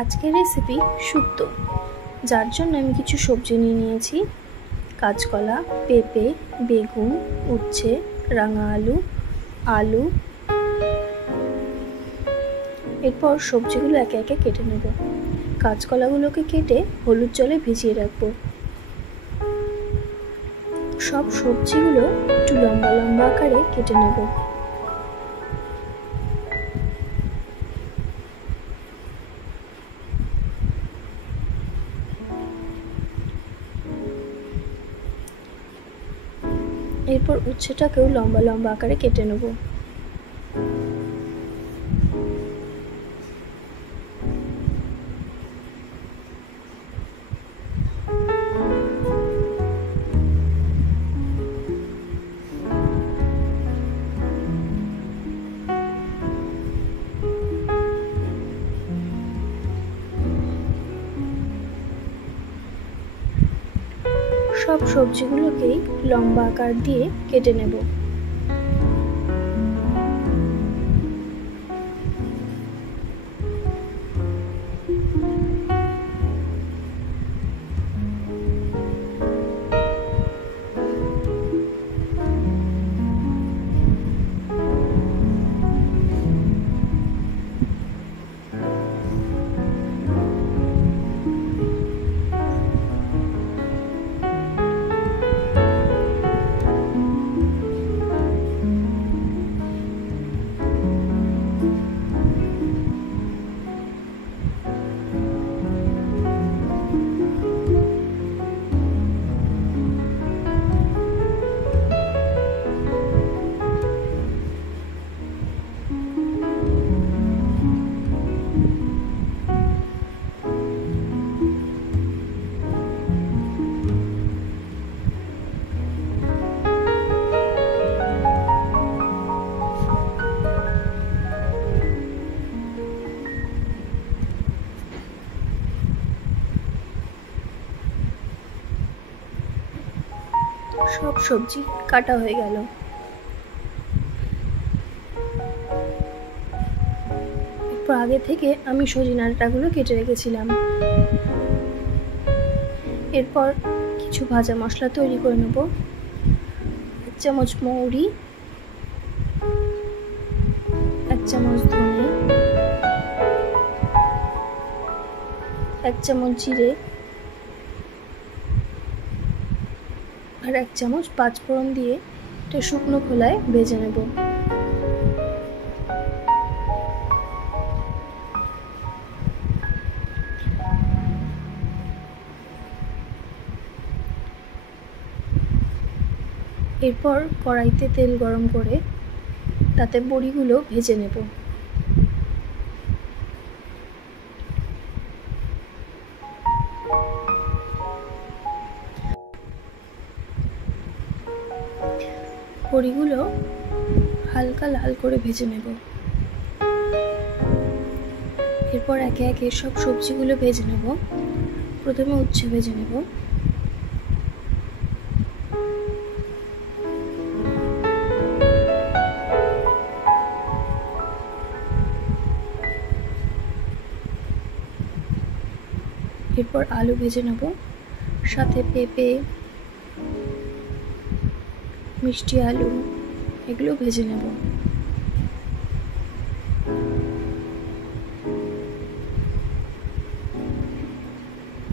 আজকের রেসিপি শুক্তো, যার জন্য আমি কিছু সবজি নিয়ে নিয়েছি। কাঁচকলা, পেঁপে, বেগুন, উচ্ছে, রাঙা আলু, আলু। এরপর সবজিগুলো একে একে কেটে নেব। কাঁচকলাগুলোকে কেটে হলুদ জলে ভিজিয়ে রাখবো। সব সবজিগুলো একটু লম্বা লম্বা আকারে কেটে নেব। এরপর উচ্ছেটাকেও লম্বা লম্বা আকারে কেটে নেব। সব সবজিগুলোকেই লম্বা আকার দিয়ে কেটে নেব। সব সবজি কাটা হয়ে গেল। এরপর আগে থেকে আমি সজনে ডাঁটাগুলো কেটে রেখেছিলাম। এরপর কিছু ভাজা মশলা তৈরি করে নেব। 1 চামচ মৌরি, 1 চামচ ধনে, 1 চামচ জিরে আর 1 চামচ পাঁচফোড়ন দিয়ে এটা শুকনো খোলায় ভেজে নেব। এরপর কড়াইতে তেল গরম করে তাতে বড়িগুলো ভেজে নেব। বড়িগুলো হালকা লাল করে ভেজে নেব। এরপর একে একে সব সবজিগুলো ভেজে নেব। প্রথমে উচ্ছে ভেজে নেব। এরপর আলু ভেজে নেব, সাথে পেঁপে, মিষ্টি আলু এগুলো ভেজে নেব।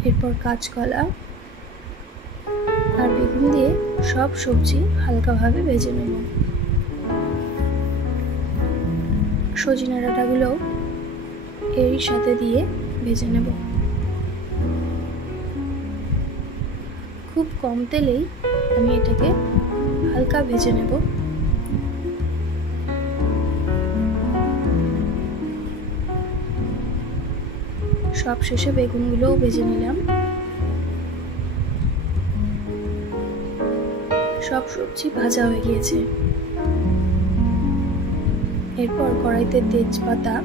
এরপর কাঁচকলা আর বেগুন দিয়ে সব সবজি হালকাভাবে ভেজে নেব। সজনে ডাঁটাগুলোও এরই সাথে দিয়ে ভেজে নেব। খুব কম তেলেই আমি এটাকে হালকা ভেজে নেব। সব শেষে বেগুনগুলোও ভেজে নিলাম। সব সবজি ভাজা হয়ে গিয়েছে। এরপর কড়াইতে তেজপাতা,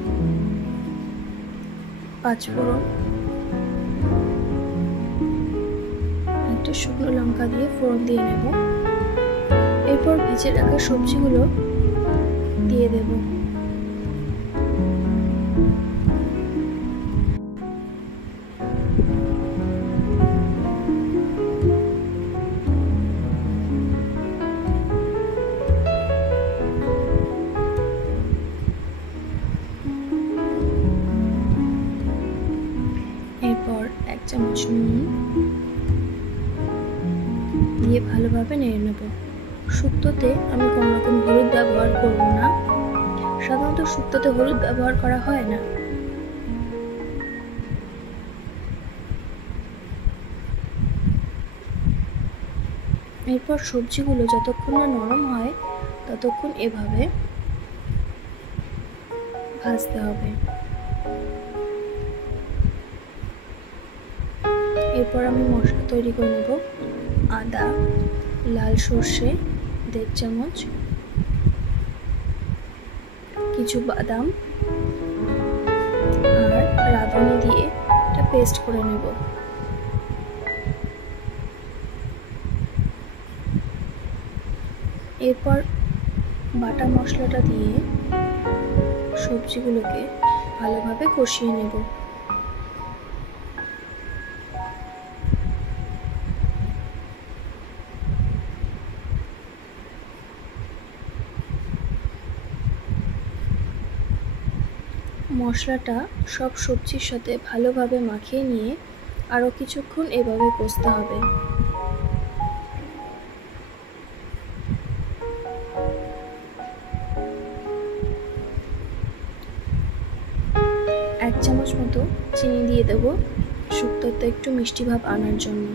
পাঁচফোড়ন, একটা শুকনো লঙ্কা দিয়ে ফোড়ন দিয়ে নেব। এরপর ভেজে রাখা সবজিগুলো দিয়ে দেব। চামচ নুন দিয়ে ভালোভাবে নেড়ে নেব। শুক্তোতে আমি কোনো রকম হলুদ ব্যবহার করব না, সাধারণত শুক্তোতে হলুদ ব্যবহার করা হয় না। এরপর সবজিগুলো যতক্ষণ না নরম হয় ততক্ষণ এভাবে ভাজতে হবে। এরপর আমি মশলা তৈরি করে নেব। আদা, লাল সর্ষে 1.5 চামচ, কিছু বাদাম আর রাঁধুনি দিয়ে একটা পেস্ট করে নেব। এরপর বাটা মশলাটা দিয়ে সবজিগুলোকে ভালোভাবে কষিয়ে নেব। মশলাটা সব সবজির সাথে ভালোভাবে মাখিয়ে নিয়ে আরও কিছুক্ষণ এভাবে কষতে হবে। এক চামচ মতো চিনি দিয়ে দেব শুক্তোতে একটু মিষ্টি ভাব আনার জন্য।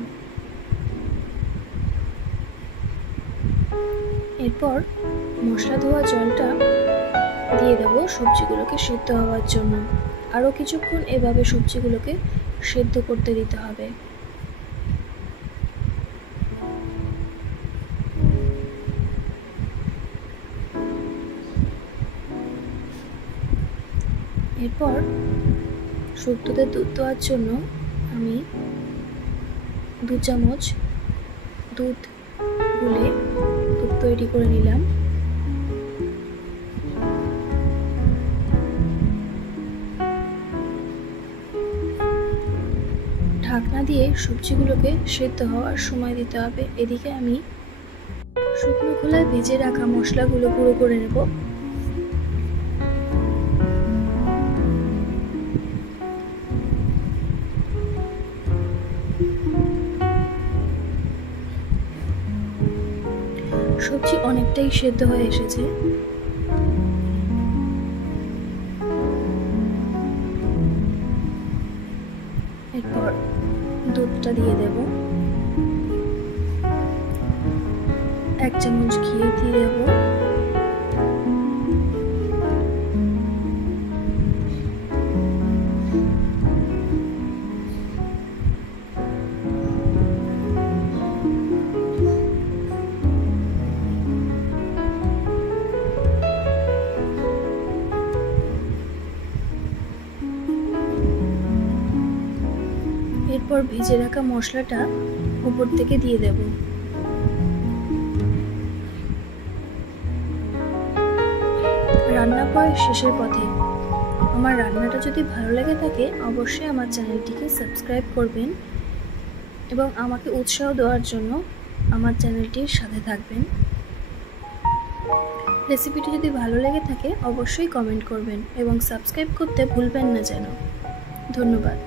এরপর মশলা ধোয়া জলটা দিয়ে দেব সবজিগুলোকে সিদ্ধ হওয়ার জন্য। আরও কিছুক্ষণ এভাবে সবজিগুলোকে সিদ্ধ করতে দিতে হবে। এরপর শুক্তোতে দুধ দেওয়ার জন্য আমি 2 চামচ দুধ গুলে দুধ তৈরি করে নিলাম। ঢাকনা দিয়ে সবজিগুলোকে সেদ্ধ হওয়ার সময় দিতে হবে। এদিকে আমি শুকনো খোলায় ভেজে রাখা মশলাগুলো গুঁড়ো করে নেব। সবজি অনেকটাই সেদ্ধ হয়ে এসেছে। এরপর দুধটা দিয়ে দেব, 1 চামচ ঘি দিয়ে দেব, এরপর ভেজে রাখা মশলাটা উপর থেকে দিয়ে দেব। রান্না প্রায় শেষের পথে। আমার রান্নাটা যদি ভালো লেগে থাকে অবশ্যই আমার চ্যানেলটিকে সাবস্ক্রাইব করবেন এবং আমাকে উৎসাহ দেওয়ার জন্য আমার চ্যানেলটির সাথে থাকবেন। রেসিপিটি যদি ভালো লেগে থাকে অবশ্যই কমেন্ট করবেন এবং সাবস্ক্রাইব করতে ভুলবেন না যেন। ধন্যবাদ।